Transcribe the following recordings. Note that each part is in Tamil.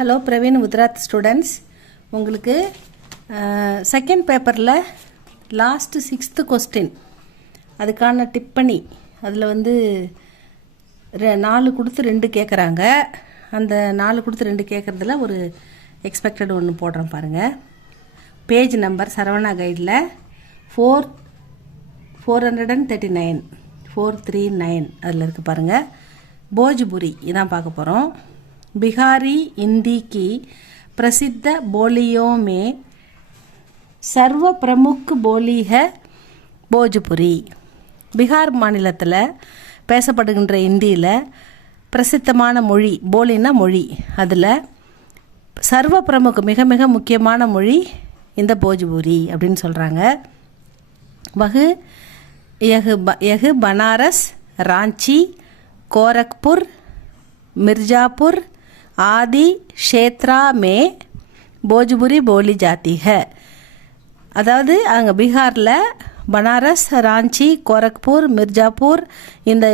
ஹலோ பிரவீன் குஜராத் ஸ்டூடெண்ட்ஸ், உங்களுக்கு செகண்ட் பேப்பரில் லாஸ்ட்டு 6th கொஸ்டின் அதுக்கான டிப்பணி அதில் வந்து 4 கொடுத்து 2 கேட்குறாங்க. அந்த 4 கொடுத்து 2 கேட்குறதுல ஒரு எக்ஸ்பெக்டட் ஒன்று போடுறோம் பாருங்கள். பேஜ் நம்பர் சரவணா கைடில் 439 அதில் இருக்குது பாருங்கள். போஜ்புரி இதான் பார்க்க போகிறோம். बिहारी हिंदी की प्रसिद्ध बोलियों में सर्व प्रमुख बोली है போஜ்புரி. பீகார் மாநிலத்தில் பேசப்படுகின்ற இந்தியில் பிரசித்தமான மொழி, போலின்னா மொழி, அதில் சர்வ பிரமுக மிக மிக முக்கியமான மொழி இந்த போஜ்புரி அப்படின்னு சொல்கிறாங்க. யகு பனாரஸ், ராஞ்சி, கோரக்பூர், मिर्ज़ापुर आदि क्षेत्रा में भोजपुरी बोली जाती है. அதாவது அங்கே பீகாரில் பனாரஸ், ராஞ்சி, கோரக்பூர், மிர்ஜாப்பூர் இந்த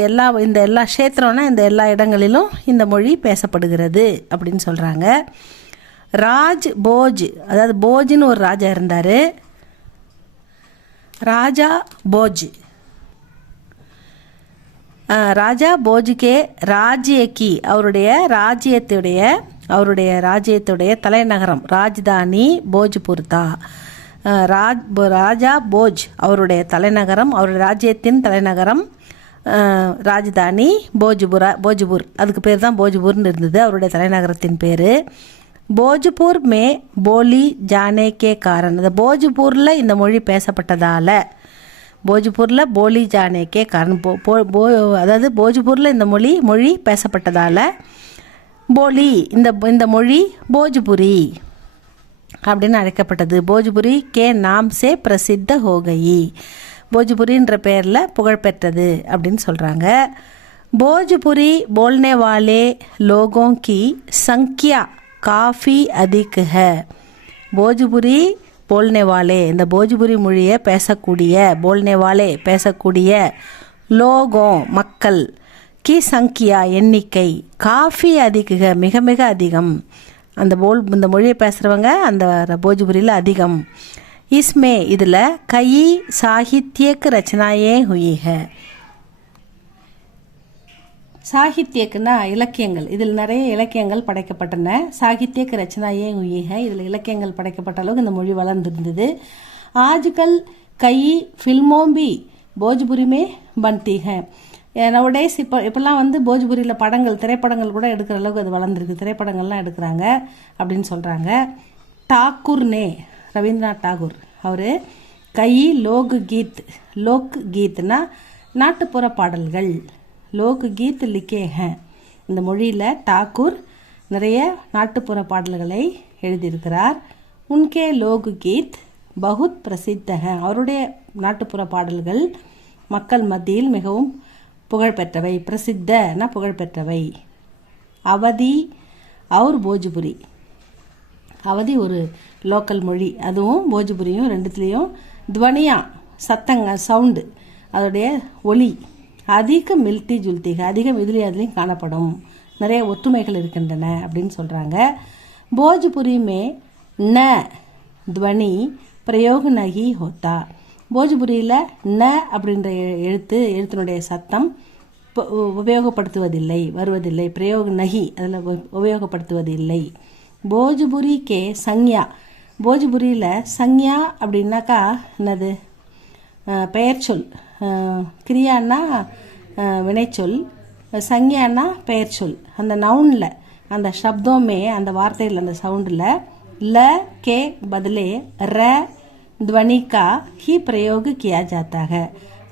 எல்லா க்ஷேத்திரம்னா இந்த எல்லா இடங்களிலும் இந்த மொழி பேசப்படுகிறது அப்படின்னு சொல்கிறாங்க. ராஜ் போஜ், அதாவது போஜ்னு ஒரு ராஜா இருந்தார். ராஜா போஜ், ராஜா போஜ்கே ராஜ்யக்கி, அவருடைய ராஜ்யத்துடைய தலைநகரம் ராஜ்தானி போஜ்பூர் தான். ராஜா போஜ் அவருடைய தலைநகரம், அவருடைய ராஜ்யத்தின் தலைநகரம் ராஜ்தானி போஜ்பூர், அதுக்கு பேர் தான் போஜ்பூர்னு இருந்தது அவருடைய தலைநகரத்தின் பேர். போஜ்பூர் மே போலி ஜானே கே காரன், அந்த போஜ்பூரில் இந்த மொழி பேசப்பட்டதால், போஜ்பூரில் போலி ஜானேக்கே காரணம், அதாவது போஜ்பூரில் இந்த மொழி பேசப்பட்டதால் போலி இந்த மொழி போஜ்புரி அப்படின்னு அழைக்கப்பட்டது. போஜ்புரி கே நாம் சே பிரசித்த ஹோகயி, போஜ்புரின்ற பெயரில் புகழ்பெற்றது அப்படின்னு சொல்கிறாங்க. போஜ்புரி போல்னே வாலே லோகோं की संख्या काफ़ी अधिक है. போஜ்புரி போல்னேவாலே, இந்த போஜ்புரி மொழியை பேசக்கூடிய லோகோ மக்கள், கி சங்கியா எண்ணிக்கை, காஃபி அதிக மிக மிக அதிகம், இந்த மொழியை பேசுகிறவங்க அந்த போஜ்புரியில் அதிகம். இஸ்மே இதில் கई சாகித்யக் ரச்சனாயே हुई है. சாகித்யக்குன்னா இலக்கியங்கள், இதில் நிறைய இலக்கியங்கள் படைக்கப்பட்டன. சாகித்யக்கு ரச்சனாயே உயிக, இதில் இலக்கியங்கள் படைக்கப்பட்ட அளவுக்கு இந்த மொழி வளர்ந்துருந்தது. ஆஜ்கல் கை ஃபில்மோம்பி போஜ்புரிமே பன்திக, நவடேஸ் இப்போல்லாம் வந்து போஜ்புரியில் திரைப்படங்கள் கூட எடுக்கிற அளவுக்கு அது வளர்ந்துருக்கு, திரைப்படங்கள்லாம் எடுக்கிறாங்க அப்படின்னு சொல்கிறாங்க. டாக்கூர்னே, ரவீந்திரநாத் டாகூர், அவர் கை லோக் கீத்னா நாட்டுப்புற பாடல்கள், லோக் கீத் லிக்கே ஹே, இந்த மொழியில் டாக்கூர் நிறைய நாட்டுப்புற பாடல்களை எழுதியிருக்கிறார். உன்கே லோக் கீத் பகுத் பிரசித்த ஹே, அவருடைய நாட்டுப்புற பாடல்கள் மக்கள் மத்தியில் மிகவும் புகழ்பெற்றவை. பிரசித்தனா புகழ்பெற்றவை. அவதி அவர் போஜ்புரி, அவதி ஒரு லோக்கல் மொழி, அதுவும் போஜ்புரியும் ரெண்டுத்துலேயும் துவனியா சவுண்டு, அதோடைய ஒலி அதிக மில்தி ஜுல்திக, அதிகம் இதுலேயும் காணப்படும், நிறைய ஒற்றுமைகள் இருக்கின்றன அப்படின்னு சொல்கிறாங்க. போஜ்புரி மே ந துவனி பிரயோக நகி ஹோத்தா, போஜ்புரியில் ந அப்படின்ற எழுத்தினுடைய சத்தம் வருவதில்லை, பிரயோக நகி அதில் உபயோகப்படுத்துவதில்லை. போஜ்புரி கே சங்யா, போஜ்புரியில் சங்யா அப்படின்னாக்கா என்னது, பெயர் சொல், கிரியான்னா வினைச்சொல், சங்யான்னா பெயர் சொல். அந்த நவுனில் அந்த சப்தமே, அந்த வார்த்தையில் அந்த சவுண்டில் ல கே பதிலே ர துவனிக்கா ஹி பிரயோக கியா ஜாத்தாக,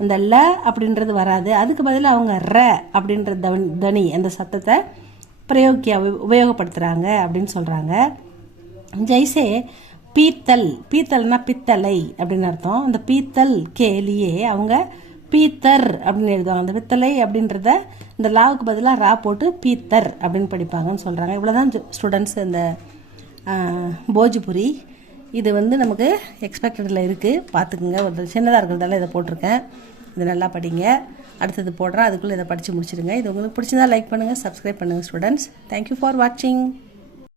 அந்த ல அப்படின்றது வராது, அதுக்கு பதில் அவங்க ர அப்படின்ற துவனி அந்த சத்தத்தை உபயோகப்படுத்துகிறாங்க அப்படின்னு சொல்கிறாங்க. ஜெய்சே பீத்தல்னா பித்தளை அப்படின்னு அர்த்தம். அந்த பீத்தல் கேலியே அவங்க பீத்தர் அப்படின்னு எழுதுவாங்க. அந்த பித்தளை அப்படின்றத இந்த லாவுக்கு பதிலாக ரா போட்டு பீத்தர் அப்படின்னு படிப்பாங்கன்னு சொல்கிறாங்க. இவ்வளோதான் ஸ்டூடெண்ட்ஸ் இந்த போஜ்புரி. இது வந்து நமக்கு எக்ஸ்பெக்டடில் இருக்குது, பார்த்துக்குங்க. ஒரு சின்னதாக இருக்கிறதால இதை போட்டிருக்கேன், இது நல்லா படிங்க. அடுத்தது போடுறேன், அதுக்குள்ளே இதை படித்து முடிச்சிடுங்க. இது உங்களுக்கு பிடிச்சதா லைக் பண்ணுங்கள், சப்ஸ்கிரைப் பண்ணுங்கள் ஸ்டூடெண்ட்ஸ். தேங்க்யூ ஃபார் வாட்சிங்.